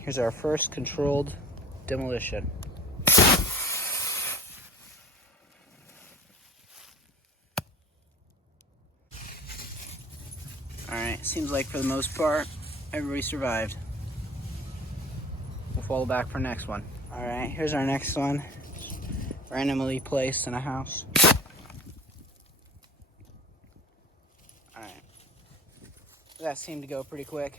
here's our first controlled demolition. Alright, seems like for the most part, everybody survived. We'll fall back for next one. Alright, here's our next one. Randomly placed in a house. Alright. That seemed to go pretty quick.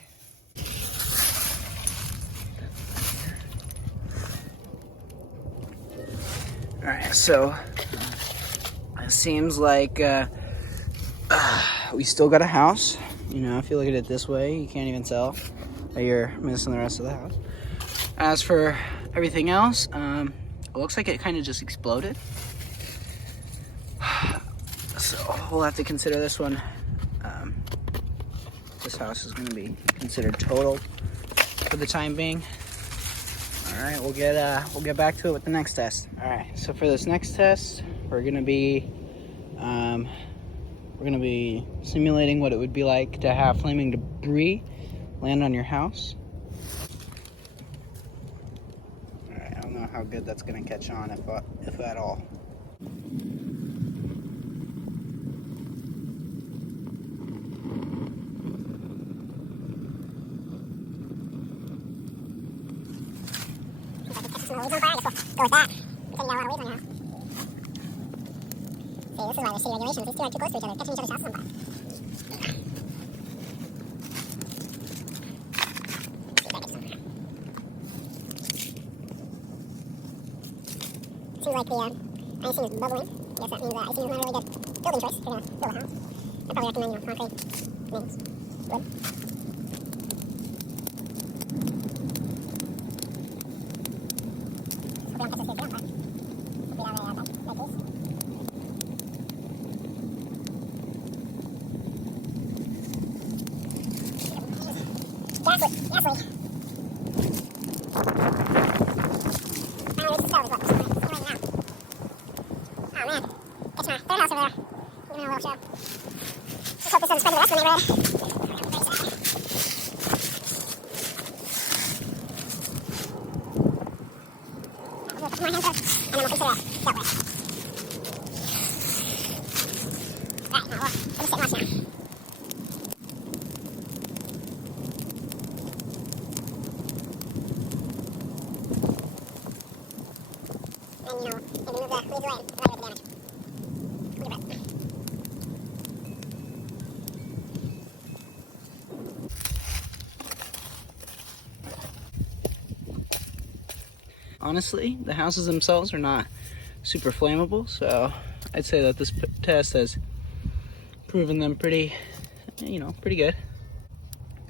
Alright, so it seems like we still got a house. You know, if you look at it this way, you can't even tell that you're missing the rest of the house. As for everything else, it looks like it kind of just exploded. So we'll have to consider this one. This house is going to be considered total for the time being. All right, we'll get back to it with the next test. All right, so for this next test, we're going to be simulating what it would be like to have flaming debris land on your house. All right, I don't know how good that's going to catch on, if at all. Some weeds on fire, I guess we'll go with that. We couldn't get a lot of weeds on your house. See, this is why there's city regulations. These two are too close to each other, catching each other's houses on fire. Seems like the icing is bubbling. I guess that means that icing is not a really good building choice if you're going to build a house. I'd probably recommend, concrete, nails, wood. Gas leak. Oh man, it's my third house over there. Give me a little show. Just hope this doesn't spread to the rest of the neighborhood. I'll put more hands up, and then we'll consider it dealt with. Right, now we'll just sit and watch now. And, maybe move the leaves away and evaluate the damage. Give it. Honestly, the houses themselves are not super flammable, so I'd say that this test has proven them pretty good.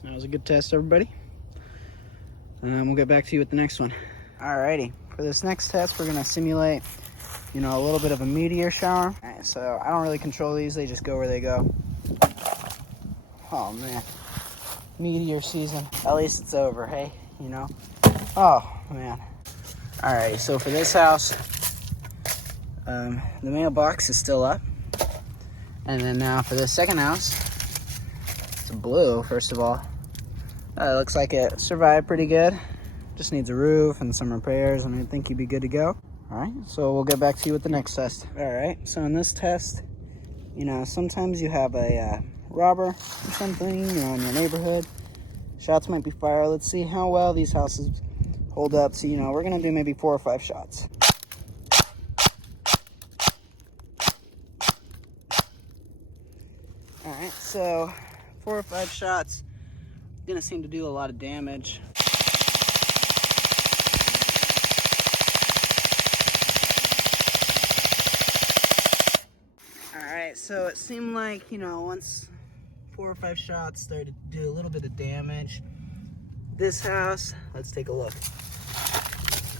That was a good test, everybody. And we'll get back to you with the next one. Alrighty, for this next test, we're gonna simulate, a little bit of a meteor shower. Alright, so I don't really control these, they just go where they go. Oh man, meteor season. At least it's over, hey, Oh man. Alright, so for this house, the mailbox is still up. And then now for this second house, it's blue, first of all. It looks like it survived pretty good. Just needs a roof and some repairs, and I think you'd be good to go. Alright, so we'll get back to you with the next test. Alright, so in this test, sometimes you have a robber or something, in your neighborhood. Shots might be fired. Let's see how well these houses hold up. So, we're going to do maybe 4 or 5 shots. Alright, so 4 or 5 shots. Going to seem to do a lot of damage. Alright, so it seemed like, once 4 or 5 shots started to do a little bit of damage. This house, let's take a look.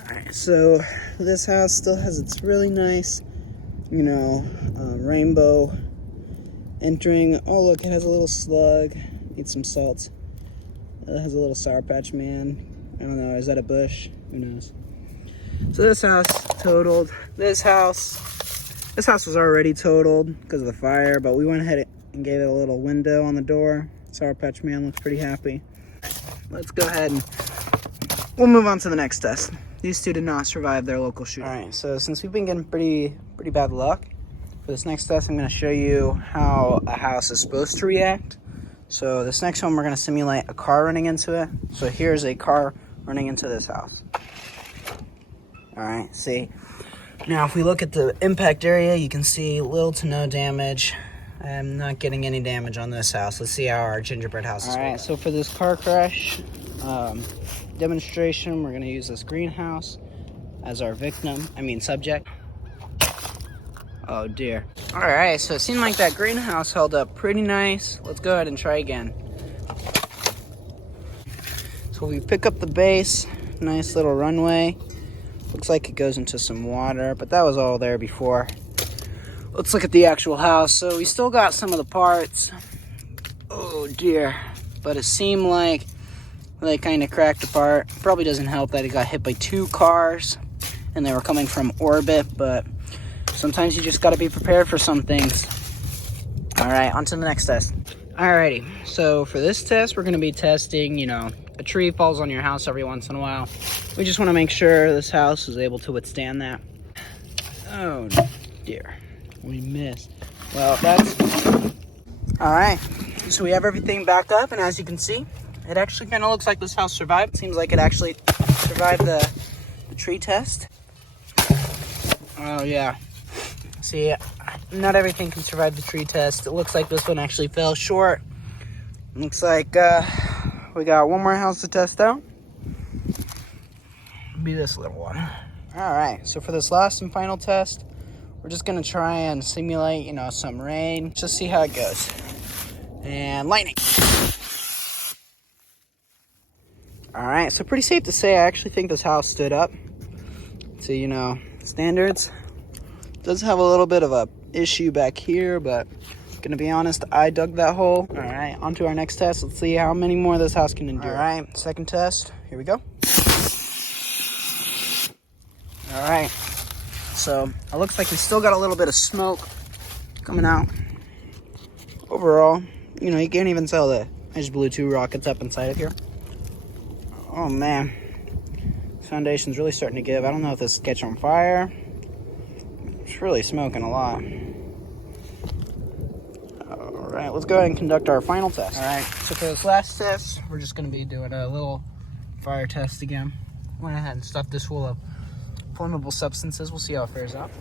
Alright, so this house still has its really nice, rainbow entering. Oh, look, it has a little slug. Needs some salt. It has a little Sour Patch Man. I don't know, is that a bush? Who knows? So this house totaled. This house was already totaled because of the fire, but we went ahead and gave it a little window on the door. Sour Patch Man looks pretty happy. Let's go ahead and we'll move on to the next test. These two did not survive their local shooting. All right, so since we've been getting pretty bad luck, for this next test, I'm going to show you how a house is supposed to react. So this next one, we're going to simulate a car running into it. So here's a car running into this house. All right, see. Now, if we look at the impact area, you can see little to no damage. I'm not getting any damage on this house. Let's see how our gingerbread house is. All right, so for this car crash demonstration, we're going to use this greenhouse as our subject. Oh dear. All right, so it seemed like that greenhouse held up pretty nice. Let's go ahead and try again. So we pick up the base, nice little runway. Looks like it goes into some water, but that was all there before. Let's look at the actual house. So we still got some of the parts. Oh dear. But it seemed like they kind of cracked apart. Probably doesn't help that it got hit by 2 cars and they were coming from orbit, but sometimes you just got to be prepared for some things. All right, on to the next test. Alrighty, so for this test, we're going to be testing, a tree falls on your house every once in a while. We just want to make sure this house is able to withstand that. Oh dear, we missed. Well, that's... Alright, so we have everything back up, and as you can see, it actually kind of looks like this house survived. It seems like it actually survived the tree test. Oh yeah. See, not everything can survive the tree test. It looks like this one actually fell short. Looks like we got one more house to test out. Be this little one. All right, so for this last and final test, we're just gonna try and simulate, some rain. Just see how it goes. And lightning. All right, so pretty safe to say, I actually think this house stood up to, standards. Does have a little bit of a issue back here, but gonna be honest, I dug that hole. All right, on to our next test. Let's see how many more this house can endure. All right, second test. Here we go. All right, so it looks like we still got a little bit of smoke coming out. Overall, you can't even tell that I just blew 2 rockets up inside of here. Oh man, this foundation's really starting to give. I don't know if this is catching on fire. It's really smoking a lot. All right, let's go ahead and conduct our final test. All right, so for this last test, we're just gonna be doing a little fire test again. Went ahead and stuffed this full of flammable substances. We'll see how it fares out.